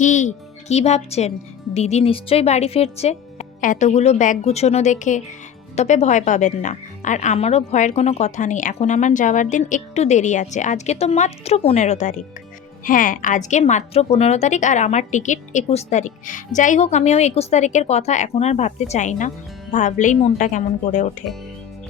কি কি ভাবছেন? দিদি নিশ্চয়ই বাড়ি ফিরছে এতগুলো ব্যাগ গুছোনো দেখে। তবে ভয় পাবেন না, আর আমারও ভয়ের কোনো কথা নেই। এখন আমার যাওয়ার দিন একটু দেরি আছে, আজকে তো মাত্র 15 তারিখ। হ্যাঁ, আজকে মাত্র 15 তারিখ, আর আমার টিকিট 21 তারিখ। যাই হোক, আমি ওই 21 তারিখের কথা এখন আর ভাবতে চাই না, ভাবলেই মনটা কেমন করে ওঠে।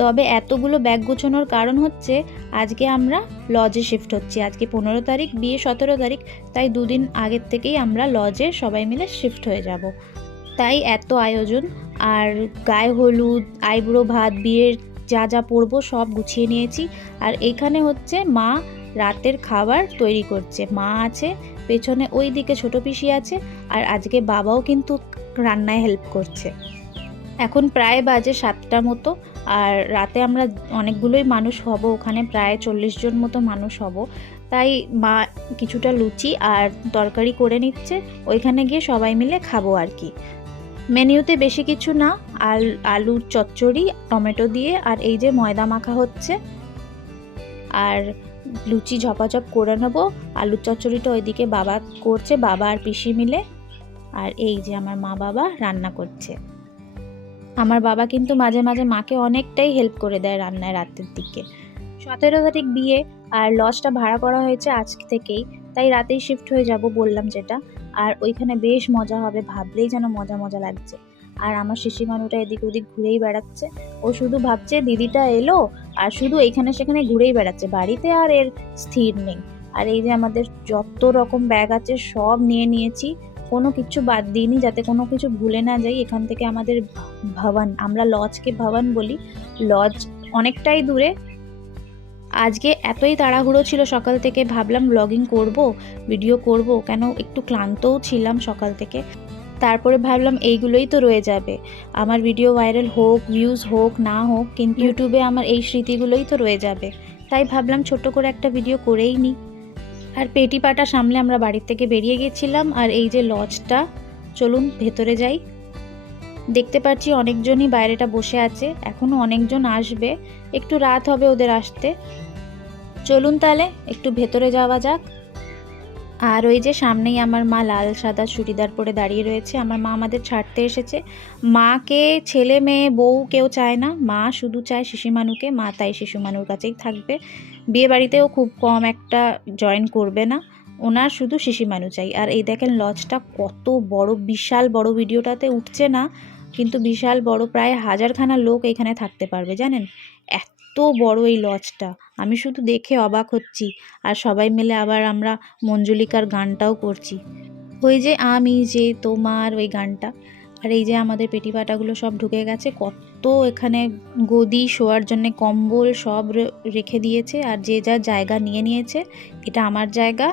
তবে এতগুলো ব্যাগ গোছানোর কারণ হচ্ছে আজকে আমরা লজে শিফট হচ্ছি। আজকে 15 তারিখ, বিয়ে 17 তারিখ, তাই দুদিন আগের থেকেই আমরা লজে সবাই মিলে শিফট হয়ে যাব। তাই এত আয়োজন। আর গায়ে হলুদ, আইবুড়ো ভাত, বিয়ের যা যা পরবো সব গুছিয়ে নিয়েছি। আর এইখানে হচ্ছে মা রাতের খাবার তৈরি করছে। মা আছে পেছনে, ওই দিকে ছোট পিসি আছে, আর আজকে বাবাও কিন্তু রান্নায় হেল্প করছে। এখন প্রায় বাজে 7টার মতো, আর রাতে আমরা অনেকগুলোই মানুষ হব, ওখানে প্রায় 40 জন মতো মানুষ হব। তাই মা কিছুটা লুচি আর তরকারি করে নিচ্ছে, ওইখানে গিয়ে সবাই মিলে খাবো আর কি। মেনুতে বেশি কিছু না, আলুর চচ্চড়ি টমেটো দিয়ে, আর এই যে ময়দা মাখা হচ্ছে, আর লুচি ঝপাঝপ করে নেবো। আলুর চচ্চড়িটা ওইদিকে বাবা করছে, বাবা আর পিসি মিলে। আর এই যে আমার মা বাবা রান্না করছে। আমার বাবা কিন্তু মাঝে মাঝে মাকে অনেকটাই হেল্প করে দেয় রান্নায় রাতের দিকে। 17 তারিখ বিয়ে, আর লজটা ভাড়া করা হয়েছে আজ থেকেই, তাই রাতেই শিফট হয়ে যাব বললাম যেটা। আর ওইখানে বেশ মজা হবে, ভাবলেই যেন মজা মজা লাগছে। আর আমার শিশিমানুটা এদিক ওদিক ঘুরেই বেড়াচ্ছে, ও শুধু ভাবছে দিদিটা এলো, আর শুধু এইখানে সেখানে ঘুরেই বেড়াচ্ছে, বাড়িতে আর এর স্থির নেই। আর এই যে আমাদের যত রকম ব্যাগ আছে সব নিয়ে নিয়েছি, কোনো কিছু বাদ দিইনি যাতে কোনো কিছু ভুলে না যাই। এখান থেকে আমাদের ভবন, আমরা লজকে ভবন বলি, লজ অনেকটাই দূরে। আজকে এতই তাড়াহুড়ো ছিল সকাল থেকে, ভাবলাম ব্লগিং করব, ভিডিও করব, কেন একটু ক্লান্তও ছিলাম সকাল থেকে। তারপরে ভাবলাম এইগুলোই তো রয়ে যাবে, আমার ভিডিও ভাইরাল হোক, ভিউজ হোক না হোক, কিন্তু ইউটিউবে আমার এই স্মৃতিগুলোই তো রয়ে যাবে। তাই ভাবলাম ছোট করে একটা ভিডিও করেই নিই। আর পেটি পাটা সামলে আমরা বাড়ির থেকে বেরিয়ে গেছিলাম। আর এই যে লজটা, চলুন ভেতরে যাই। দেখতে পাচ্ছি অনেকজনই বাইরেটা বসে আছে, এখনো অনেকজন আসবে, একটু রাত হবে ওদের আসতে। চলুন তাহলে একটু ভেতরে যাওয়া যাক। আর ওই যে সামনেই আমার মা লাল সাদা চুড়িদার পরে দাঁড়িয়ে রয়েছে, আমার মা আমাদের ছাড়তে এসেছে। মাকে ছেলে মেয়ে বউ কেউ চায় না, মা শুধু চায় শিশুমানুকে, মা তাই শিশুমানুর কাছেই থাকবে। বিয়ে বাড়িতেও খুব কম একটা জয়েন করবে না, ওনার শুধু শিশুমানু চাই। আর এই দেখেন লজটা কত বড়, বিশাল বড়, ভিডিওটাতে উঠছে না কিন্তু বিশাল বড়, প্রায় 1000খানা লোক এখানে থাকতে পারবে জানেন, এত বড় এই লজটা। আমি শুধু দেখে অবাক হচ্ছি। আর সবাই মিলে আবার আমরা মঞ্জুলিকার গানটাও করছি, ওই যে আমি যে তোমার, ওই গানটা। আর এই যে আমাদের পেটি পাটাগুলো সব ঢুকে গেছে, কত এখানে গদি, শোয়ার জন্য কম্বল সব রেখে দিয়েছে, আর যে যার জায়গা নিয়ে নিয়েছে। এটা আমার জায়গা,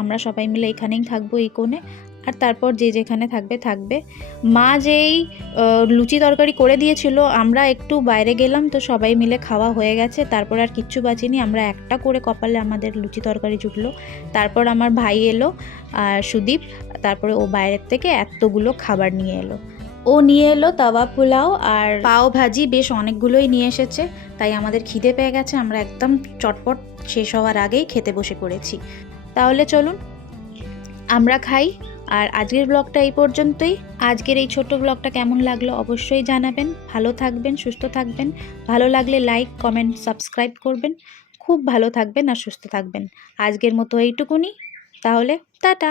আমরা সবাই মিলে এখানেই থাকবো এই কোণে, আর তারপর যে যেখানে থাকবে থাকবে। মা যেই লুচি তরকারি করে দিয়েছিল, আমরা একটু বাইরে গেলাম তো সবাই মিলে খাওয়া হয়ে গেছে, তারপর আর কিচ্ছু বাঁচিনি, আমরা একটা করে কপালে আমাদের লুচি তরকারি জুটলো। তারপর আমার ভাই এলো, সুদীপ, তারপরে ও বাইরের থেকে এতগুলো খাবার নিয়ে এলো। ও নিয়ে এলো তাওয়া পোলাও আর পাও ভাজি, বেশ অনেকগুলোই নিয়ে এসেছে। তাই আমাদের খিদে পেয়ে গেছে, আমরা একদম চটপট শেষ হওয়ার আগেই খেতে বসে পড়েছি। তাহলে চলুন আমরা খাই। আর আজকের ব্লগটা এই পর্যন্তই। আজকের এই ছোট্ট ব্লগটা কেমন লাগলো অবশ্যই জানাবেন। ভালো থাকবেন, সুস্থ থাকবেন। ভালো লাগলে লাইক, কমেন্ট, সাবস্ক্রাইব করবেন। খুব ভালো থাকবেন আর সুস্থ থাকবেন। আজকের মতো এইটুকুনি, তাহলে টাটা।